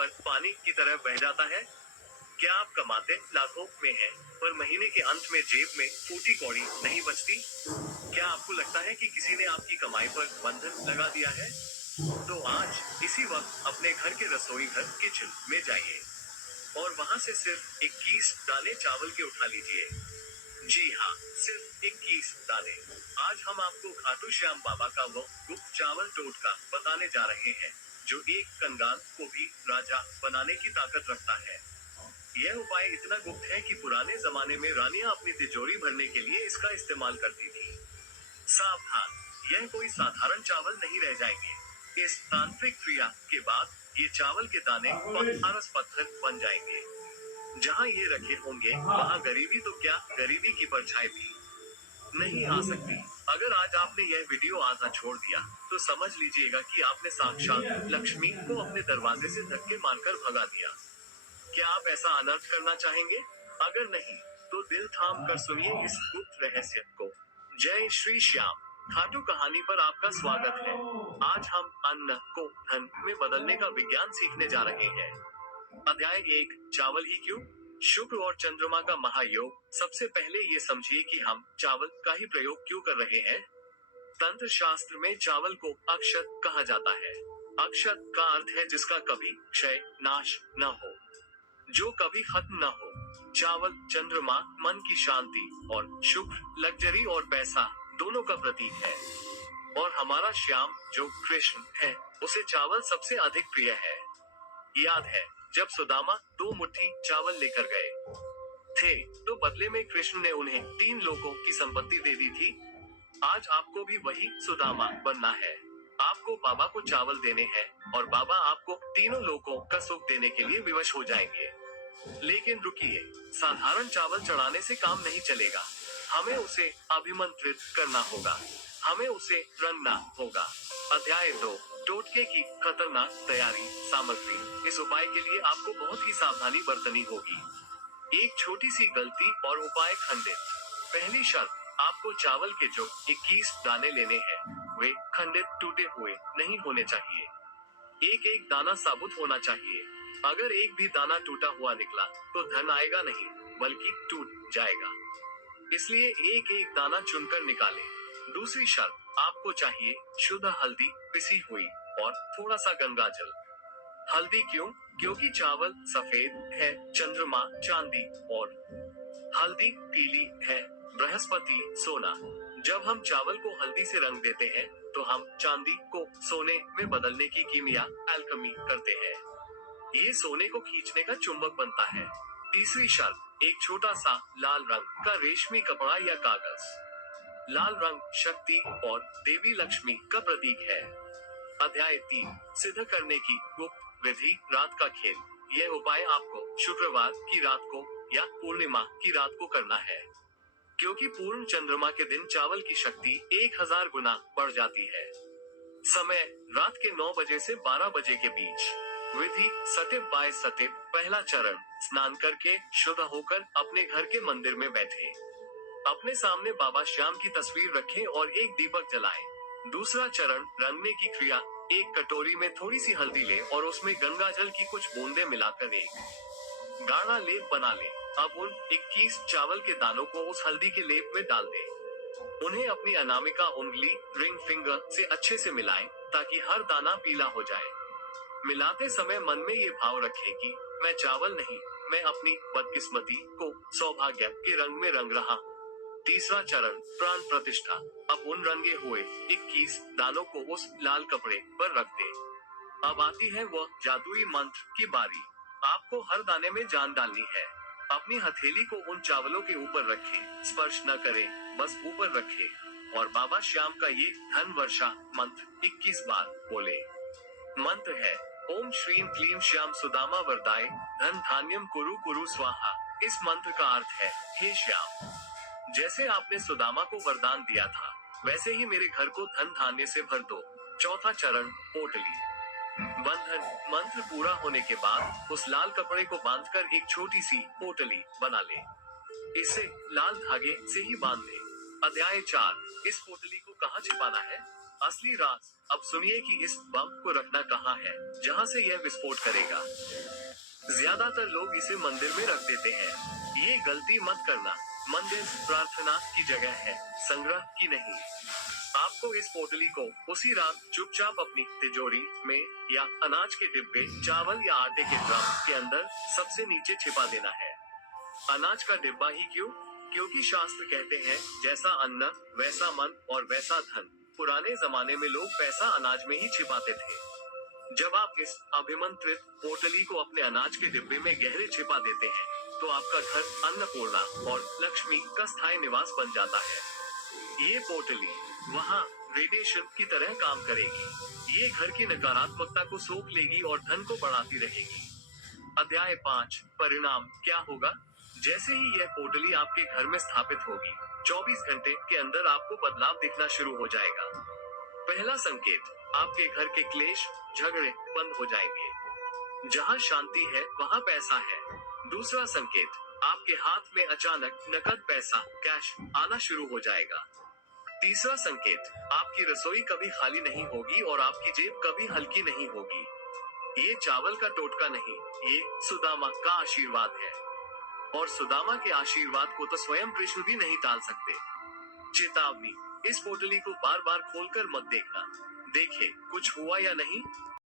पर पानी की तरह बह जाता है? क्या आप कमाते लाखों में हैं, पर महीने के अंत में जेब में फूटी कौड़ी नहीं बचती? क्या आपको लगता है कि किसी ने आपकी कमाई पर बंधन लगा दिया है? तो आज इसी वक्त अपने घर के रसोई घर किचन में जाइए और वहां से सिर्फ 21 दाने चावल के उठा लीजिए। जी हाँ, सिर्फ 21 दाने। आज हम आपको खाटू श्याम बाबा का वो गुप्त चावल टोटका बताने जा रहे हैं, जो एक कंगाल को भी राजा बनाने की ताकत रखता है। यह उपाय इतना गुप्त है कि पुराने जमाने में रानियां अपनी तिजोरी भरने के लिए इसका इस्तेमाल करती थी। सावधान, यह कोई साधारण चावल नहीं रह जाएंगे। इस तांत्रिक क्रिया के बाद ये चावल के दाने पारस पत्थर बन जाएंगे। जहाँ ये रखे होंगे वहाँ गरीबी तो क्या, गरीबी की परछाई भी नहीं आ सकती। अगर आज आपने यह वीडियो आधा छोड़ दिया, तो समझ लीजिएगा कि आपने साक्षात लक्ष्मी को अपने दरवाजे से धक्के मारकर भगा दिया। क्या आप ऐसा अनर्थ करना चाहेंगे? अगर नहीं, तो दिल थाम कर सुनिए इस गुप्त रहस्य को। जय श्री श्याम। खाटू कहानी पर आपका स्वागत है। आज हम अन्न को धन में बदलने का विज्ञान सीखने जा रहे हैं। अध्याय 1, चावल ही क्यों? शुक्र और चंद्रमा का महायोग। सबसे पहले ये समझिए कि हम चावल का ही प्रयोग क्यों कर रहे हैं। तंत्र शास्त्र में चावल को अक्षत कहा जाता है। अक्षत का अर्थ है जिसका कभी क्षय नाश न हो, जो कभी खत्म न हो। चावल चंद्रमा मन की शांति और शुक्र लग्जरी और पैसा दोनों का प्रतीक है। और हमारा श्याम जो कृष्ण है, उसे चावल सबसे अधिक प्रिय है। याद है जब सुदामा 2 मुट्ठी चावल लेकर गए थे, तो बदले में कृष्ण ने उन्हें 3 लोकों की संपत्ति दे दी थी। आज आपको भी वही सुदामा बनना है। आपको बाबा को चावल देने हैं और बाबा आपको तीनों लोकों का सुख देने के लिए विवश हो जाएंगे। लेकिन रुकिए, साधारण चावल चढ़ाने से काम नहीं चलेगा। हमें उसे अभिमंत्रित करना होगा, हमें उसे रंगना होगा। अध्याय 2, टोटके की खतरनाक तैयारी सामग्री। इस उपाय के लिए आपको बहुत ही सावधानी बरतनी होगी। एक छोटी सी गलती और उपाय खंडित। पहली शर्त, आपको चावल के जो 21 दाने लेने हैं, वे खंडित टूटे हुए नहीं होने चाहिए। एक एक दाना साबुत होना चाहिए। अगर एक भी दाना टूटा हुआ निकला, तो धन आएगा नहीं, बल्कि टूट जाएगा। इसलिए एक एक दाना चुनकर निकालें। दूसरी शर्त, आपको चाहिए शुद्ध हल्दी पिसी हुई और थोड़ा सा गंगा जल। हल्दी क्यों? क्योंकि चावल सफेद है, चंद्रमा चांदी और हल्दी पीली है, बृहस्पति सोना। जब हम चावल को हल्दी से रंग देते हैं, तो हम चांदी को सोने में बदलने की कीमिया एल्केमी करते हैं। ये सोने को खींचने का चुंबक बनता है। तीसरी शर्त, एक छोटा सा लाल रंग का रेशमी कपड़ा या कागज। लाल रंग शक्ति और देवी लक्ष्मी का प्रतीक है। अध्याय 3, सिद्ध करने की गुप्त विधि। रात का खेल। यह उपाय आपको शुक्रवार की रात को या पूर्णिमा की रात को करना है, क्योंकि पूर्ण चंद्रमा के दिन चावल की शक्ति 1000 गुना बढ़ जाती है। समय, रात के 9 बजे से 12 बजे के बीच। विधि, सतिप बाय सतिप। पहला चरण, स्नान करके शुद्ध होकर अपने घर के मंदिर में बैठे। अपने सामने बाबा श्याम की तस्वीर रखें और एक दीपक जलाएं। दूसरा चरण, रंगने की क्रिया। एक कटोरी में थोड़ी सी हल्दी लें और उसमें गंगा जल की कुछ बूंदें मिलाकर एक गाढ़ा लेप बना लें। अब उन 21 चावल के दानों को उस हल्दी के लेप में डाल दें। उन्हें अपनी अनामिका उंगली रिंग फिंगर से अच्छे से मिलाएं, ताकि हर दाना पीला हो जाए। मिलाते समय मन में ये भाव रखें कि मैं चावल नहीं, मैं अपनी बदकिस्मती को सौभाग्य के रंग में रंग रहा हूँ। तीसरा चरण, प्राण प्रतिष्ठा। अब उन रंगे हुए 21 दानों को उस लाल कपड़े पर रख दें। अब आती है वह जादुई मंत्र की बारी। आपको हर दाने में जान डालनी है। अपनी हथेली को उन चावलों के ऊपर रखें, स्पर्श न करें, बस ऊपर रखें और बाबा श्याम का ये धन वर्षा मंत्र 21 बार बोले। मंत्र है, ओम श्रीम क्लीम श्याम सुदामा वरदाय धन धान्यम कुरु कुरु स्वाहा। इस मंत्र का अर्थ है, हे श्याम, जैसे आपने सुदामा को वरदान दिया था, वैसे ही मेरे घर को धन धान्य से भर दो। चौथा चरण, पोटली बंधन। मंत्र पूरा होने के बाद उस लाल कपड़े को बांधकर एक छोटी सी पोटली बना ले। इसे लाल धागे से ही बांध ले। अध्याय 4, इस पोटली को कहाँ छिपाना है? असली राज, अब सुनिए कि इस बम को रखना कहाँ है जहाँ से यह विस्फोट करेगा। ज्यादातर लोग इसे मंदिर में रख देते हैं। ये गलती मत करना। मंदिर प्रार्थना की जगह है, संग्रह की नहीं। आपको इस पोटली को उसी रात चुपचाप अपनी तिजोरी में या अनाज के डिब्बे, चावल या आटे के ड्रम के अंदर सबसे नीचे छिपा देना है। अनाज का डिब्बा ही क्यों? क्योंकि शास्त्र कहते हैं, जैसा अन्न वैसा मन और वैसा धन। पुराने जमाने में लोग पैसा अनाज में ही छिपाते थे। जब आप इस अभिमंत्रित पोटली को अपने अनाज के डिब्बे में गहरे छिपा देते हैं, तो आपका घर अन्नपूर्णा और लक्ष्मी का स्थायी निवास बन जाता है। ये पोटली वहाँ रेडिएशन की तरह काम करेगी। ये घर की नकारात्मकता को सोख लेगी और धन को बढ़ाती रहेगी। अध्याय 5, परिणाम क्या होगा? जैसे ही यह पोटली आपके घर में स्थापित होगी, 24 घंटे के अंदर आपको बदलाव दिखना शुरू हो जाएगा। पहला संकेत, आपके घर के क्लेश, झगड़े बंद हो जाएंगे। जहाँ शांति है वहाँ पैसा है। दूसरा संकेत, आपके हाथ में अचानक नकद पैसा, कैश आना शुरू हो जाएगा। तीसरा संकेत, आपकी रसोई कभी खाली नहीं होगी और आपकी जेब कभी हल्की नहीं होगी। ये चावल का टोटका नहीं, ये सुदामा का आशीर्वाद है। और सुदामा के आशीर्वाद को तो स्वयं कृष्ण भी नहीं टाल सकते। चेतावनी, इस पोटली को बार बार खोलकर मत देखना। देखें कुछ हुआ या नहीं।